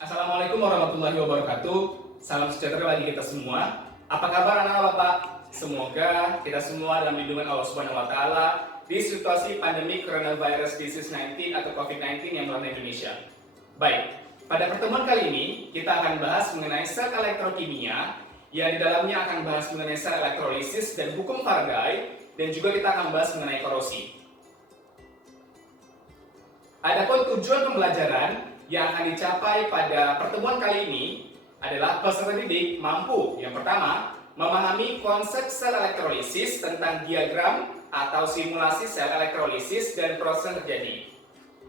Assalamualaikum warahmatullahi wabarakatuh. Salam sejahtera bagi kita semua. Apa kabar anak-anak Bapak? Semoga kita semua dalam lindungan Allah Subhanahu wa taala di situasi pandemi coronavirus disease 19 atau COVID-19 yang melanda Indonesia. Baik, pada pertemuan kali ini kita akan bahas mengenai sel elektrokimia yang di dalamnya akan bahas mengenai sel elektrolisis dan hukum Faraday, dan juga kita akan bahas mengenai korosi. Adapun tujuan pembelajaran yang akan dicapai pada pertemuan kali ini adalah peserta didik mampu yang pertama memahami konsep sel elektrolisis tentang diagram atau simulasi sel elektrolisis dan proses yang terjadi.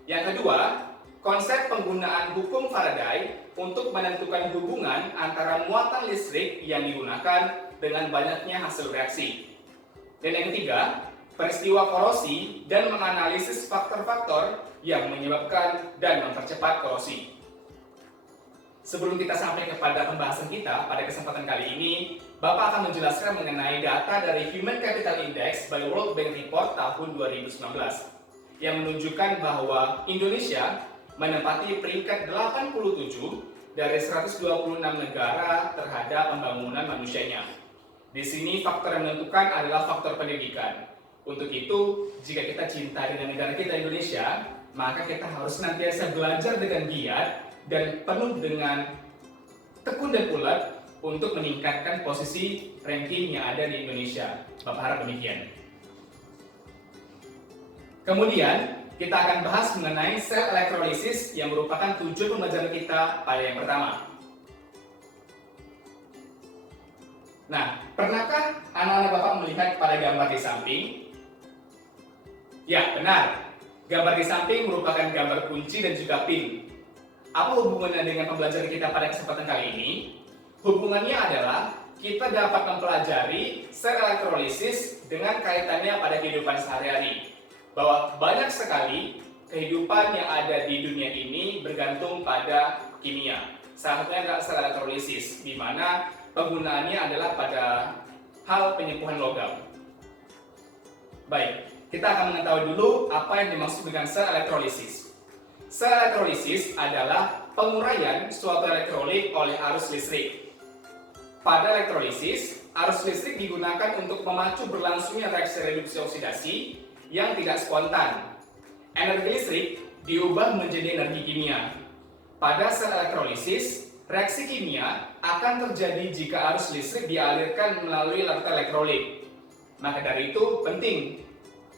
Yang kedua, konsep penggunaan hukum Faraday untuk menentukan hubungan antara muatan listrik yang digunakan dengan banyaknya hasil reaksi. Dan yang ketiga, peristiwa korosi dan menganalisis faktor-faktor yang menyebabkan dan mempercepat korosi. Sebelum kita sampai kepada pembahasan kita pada kesempatan kali ini, Bapak akan menjelaskan mengenai data dari Human Capital Index by World Bank Report tahun 2019 yang menunjukkan bahwa Indonesia menempati peringkat 87 dari 126 negara terhadap pembangunan manusianya. Di sini faktor yang menentukan adalah faktor pendidikan. Untuk itu, jika kita cinta dengan negara kita Indonesia, maka kita harus senantiasa belajar dengan giat dan penuh dengan tekun dan ulet untuk meningkatkan posisi ranking yang ada di Indonesia. Bapak harap demikian. Kemudian, kita akan bahas mengenai sel elektrolisis yang merupakan tujuan pembelajaran kita pada yang pertama. Nah, pernahkah anak-anak Bapak melihat pada gambar di samping? Ya, benar. Gambar di samping merupakan gambar kunci dan juga pin. Apa hubungannya dengan pembelajaran kita pada kesempatan kali ini? Hubungannya adalah kita dapat mempelajari sel elektrolisis dengan kaitannya pada kehidupan sehari-hari. Bahwa banyak sekali kehidupan yang ada di dunia ini bergantung pada kimia. Salah satunya adalah sel elektrolisis, di mana penggunaannya adalah pada hal penyembuhan logam. Baik, kita akan mengetahui dulu apa yang dimaksud dengan sel elektrolisis. Sel elektrolisis adalah penguraian suatu elektrolit oleh arus listrik. Pada elektrolisis, arus listrik digunakan untuk memacu berlangsungnya reaksi reduksi oksidasi yang tidak spontan. Energi listrik diubah menjadi energi kimia. Pada sel elektrolisis, reaksi kimia akan terjadi jika arus listrik dialirkan melalui larutan elektrolit. Maka dari itu penting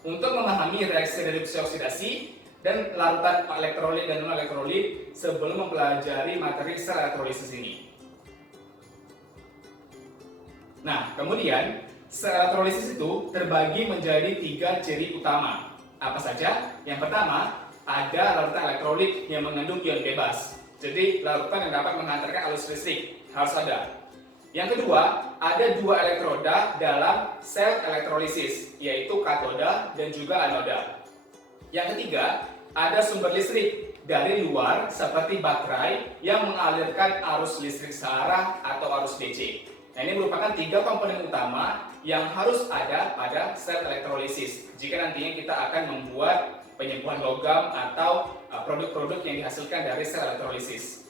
untuk memahami reaksi reduksi oksidasi dan larutan elektrolit dan non-elektrolit sebelum mempelajari materi sel elektrolisis ini. Nah, kemudian sel elektrolisis itu terbagi menjadi 3 ciri utama. Apa saja? Yang pertama, ada larutan elektrolit yang mengandung ion bebas. Jadi, larutan yang dapat mengantarkan arus listrik harus ada. Yang kedua, ada 2 elektroda dalam sel elektrolisis, yaitu katoda dan juga anoda. Yang ketiga, ada sumber listrik dari luar seperti baterai yang mengalirkan arus listrik searah atau arus DC. Nah, ini merupakan 3 komponen utama yang harus ada pada sel elektrolisis jika nantinya kita akan membuat penyembuhan logam atau produk-produk yang dihasilkan dari sel elektrolisis.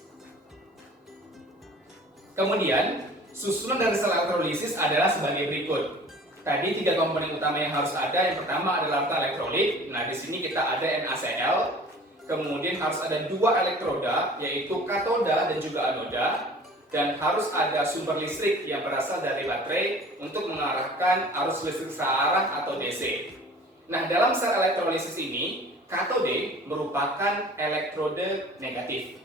Kemudian, susunan dari sel elektrolisis adalah sebagai berikut. Tadi 3 komponen utama yang harus ada. Yang pertama adalah larutan elektrolit. Nah, di sini kita ada NaCl. Kemudian harus ada 2 elektroda, yaitu katoda dan juga anoda. Dan harus ada sumber listrik yang berasal dari baterai untuk mengarahkan arus listrik searah atau DC. Nah, dalam sel elektrolisis ini, katode merupakan elektrode negatif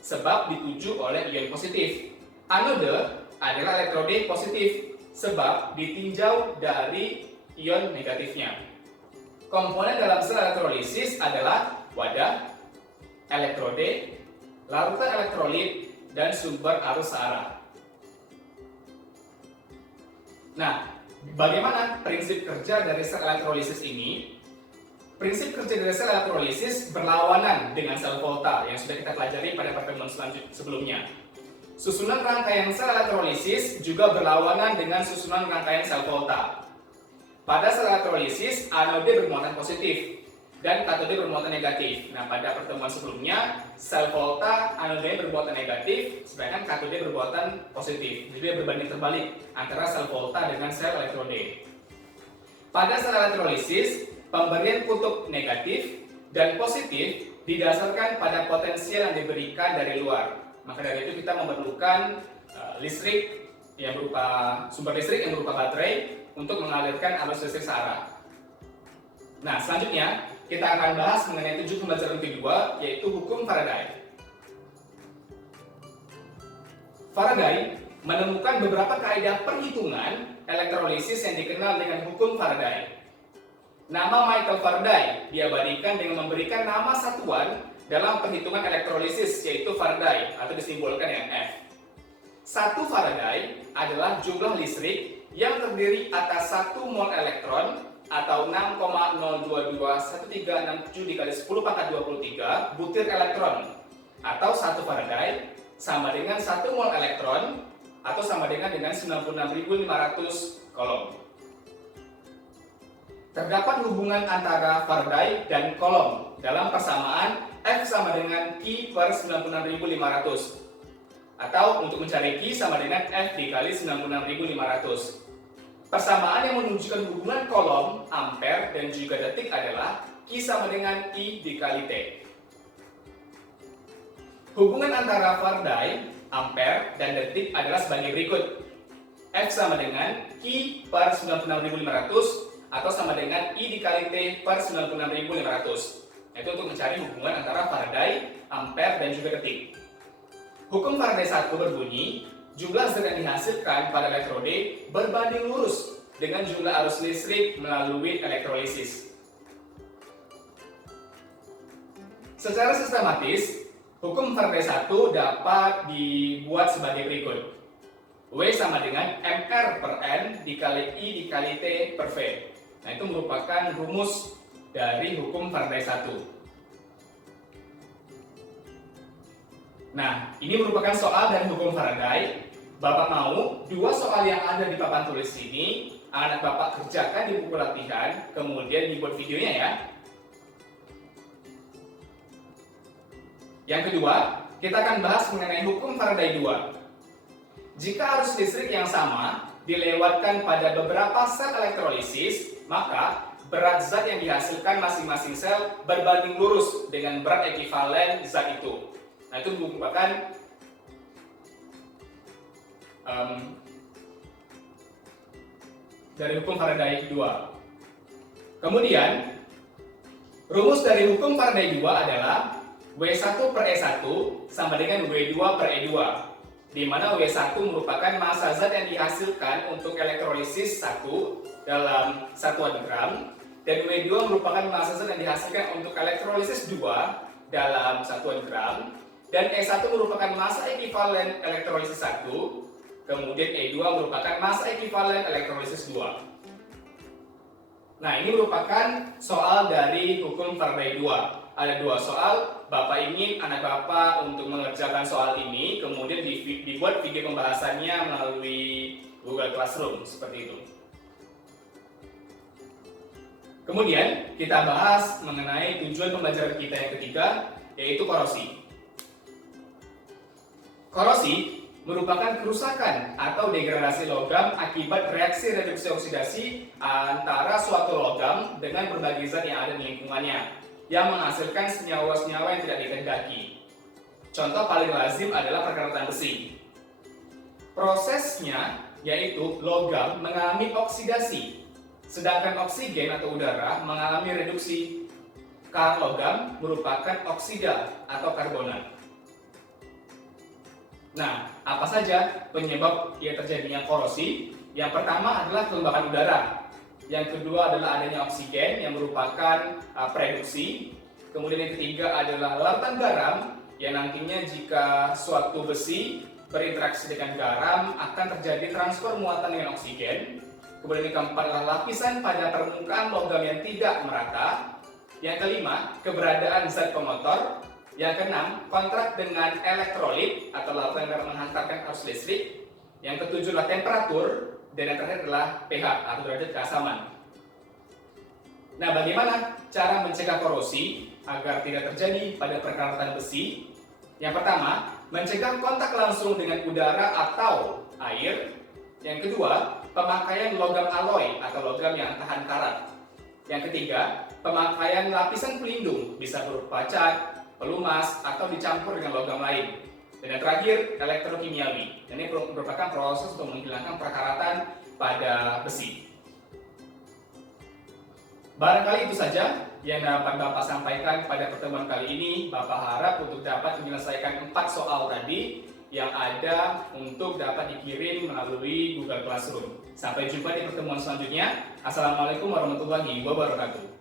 sebab dituju oleh ion positif. Anode adalah elektrode positif sebab ditinjau dari ion negatifnya. Komponen dalam sel elektrolisis adalah wadah, elektrode, larutan elektrolit, dan sumber arus searah. Nah, bagaimana prinsip kerja dari sel elektrolisis ini? Prinsip kerja dari sel elektrolisis berlawanan dengan sel volta yang sudah kita pelajari pada pertemuan sebelumnya. Susunan rangkaian sel elektrolisis juga berlawanan dengan susunan rangkaian sel volta. Pada sel elektrolisis, anode bermuatan positif, dan katode bermuatan negatif. Nah, pada pertemuan sebelumnya, sel volta anodanya bermuatan negatif, sedangkan katode bermuatan positif. Jadi dia berbanding terbalik antara sel volta dengan sel elektrode. Pada sel elektrolisis, pemberian kutub negatif dan positif didasarkan pada potensial yang diberikan dari luar. Maka dari itu kita memerlukan listrik yang berupa sumber listrik yang berupa baterai untuk mengalirkan arus listrik searah. Nah, selanjutnya kita akan bahas mengenai tujuan pembelajaran kedua, yaitu hukum Faraday. Faraday menemukan beberapa kaidah perhitungan elektrolisis yang dikenal dengan hukum Faraday. Nama Michael Faraday diabadikan dengan memberikan nama satuan dalam perhitungan elektrolisis, yaitu Faraday atau disimbolkan dengan F. 1 Faraday adalah jumlah listrik yang terdiri atas 1 mol elektron atau 6,0221367 dikali 10 pangkat 23 butir elektron, atau 1 Faraday sama dengan 1 mol elektron atau sama dengan 96.500 Coulomb. Terdapat hubungan antara Faraday dan Coulomb dalam persamaan F sama dengan Q per 96.500, atau untuk mencari Q sama dengan F dikali 96.500. Persamaan yang menunjukkan hubungan Coulomb, ampere, dan juga detik adalah Q sama dengan I dikali T. Hubungan antara Faraday, ampere, dan detik adalah sebagai berikut. F sama dengan Q per 96.500 atau sama dengan I dikali T per 96.500. Itu untuk mencari hubungan antara Faraday, ampere, dan juga detik. Hukum Faraday 1 berbunyi, jumlah zat yang dihasilkan pada elektrode berbanding lurus dengan jumlah arus listrik melalui elektrolisis. Secara sistematis, hukum Faraday 1 dapat dibuat sebagai berikut. W sama dengan mR per N dikali I dikali T per V. Nah, itu merupakan rumus dari hukum Faraday 1. Nah, ini merupakan soal dari hukum Faraday. Bapak mau 2 soal yang ada di papan tulis ini, anak Bapak kerjakan di buku latihan, kemudian dibuat videonya ya. Yang kedua, kita akan bahas mengenai hukum Faraday 2. Jika arus listrik yang sama dilewatkan pada beberapa sel elektrolisis, maka berat zat yang dihasilkan masing-masing sel berbanding lurus dengan berat ekivalen zat itu. Nah, itu merupakan dari hukum Faraday 2. Kemudian, rumus dari hukum Faraday 2 adalah W1 per E1 sama dengan W2 per E2, di mana W1 merupakan massa zat yang dihasilkan untuk elektrolisis 1 dalam satuan gram, dan W2 merupakan massa zat yang dihasilkan untuk elektrolisis 2 dalam satuan gram, dan E1 merupakan massa ekivalen elektrolisis 1, kemudian E2 merupakan massa ekivalen elektrolisis 2. Nah, ini merupakan soal dari hukum Faraday 2. Ada 2 soal, Bapak ingin anak Bapak untuk mengerjakan soal ini, kemudian dibuat video pembahasannya melalui Google Classroom, seperti itu. Kemudian, kita bahas mengenai tujuan pembelajaran kita yang ketiga, yaitu korosi. Korosi merupakan kerusakan atau degradasi logam akibat reaksi reduksi oksidasi antara suatu logam dengan berbagai zat yang ada di lingkungannya, yang menghasilkan senyawa-senyawa yang tidak dikehendaki. Contoh paling lazim adalah perkeratan besi. Prosesnya yaitu logam mengalami oksidasi, sedangkan oksigen atau udara mengalami reduksi. Karena logam merupakan oksida atau karbonat. Nah, apa saja penyebab yang terjadinya korosi? Yang pertama adalah kelembapan udara. Yang kedua adalah adanya oksigen yang merupakan reduksi. Kemudian yang ketiga adalah larutan garam, yang nantinya jika suatu besi berinteraksi dengan garam akan terjadi transfer muatan dengan oksigen. Kemudian yang keempat adalah lapisan pada permukaan logam yang tidak merata. Yang kelima, keberadaan zat pemotor. Yang keenam, kontrak dengan elektrolit atau larutan yang dapat menghantarkan arus listrik. Yang ketujuh adalah temperatur, dan yang terakhir adalah pH atau derajat keasaman. Nah, bagaimana cara mencegah korosi agar tidak terjadi pada perkaratan besi? Yang pertama, mencegah kontak langsung dengan udara atau air. Yang kedua, pemakaian logam alloy atau logam yang tahan karat. Yang ketiga, pemakaian lapisan pelindung bisa berupa cat, pelumas, atau dicampur dengan logam lain. Dan yang terakhir, elektrokimiawi. Ini merupakan proses untuk menghilangkan perkaratan pada besi. Barangkali itu saja yang dapat Bapak sampaikan pada pertemuan kali ini. Bapak harap untuk dapat menyelesaikan 4 soal tadi yang ada untuk dapat dikirim melalui Google Classroom. Sampai jumpa di pertemuan selanjutnya. Assalamualaikum warahmatullahi wabarakatuh.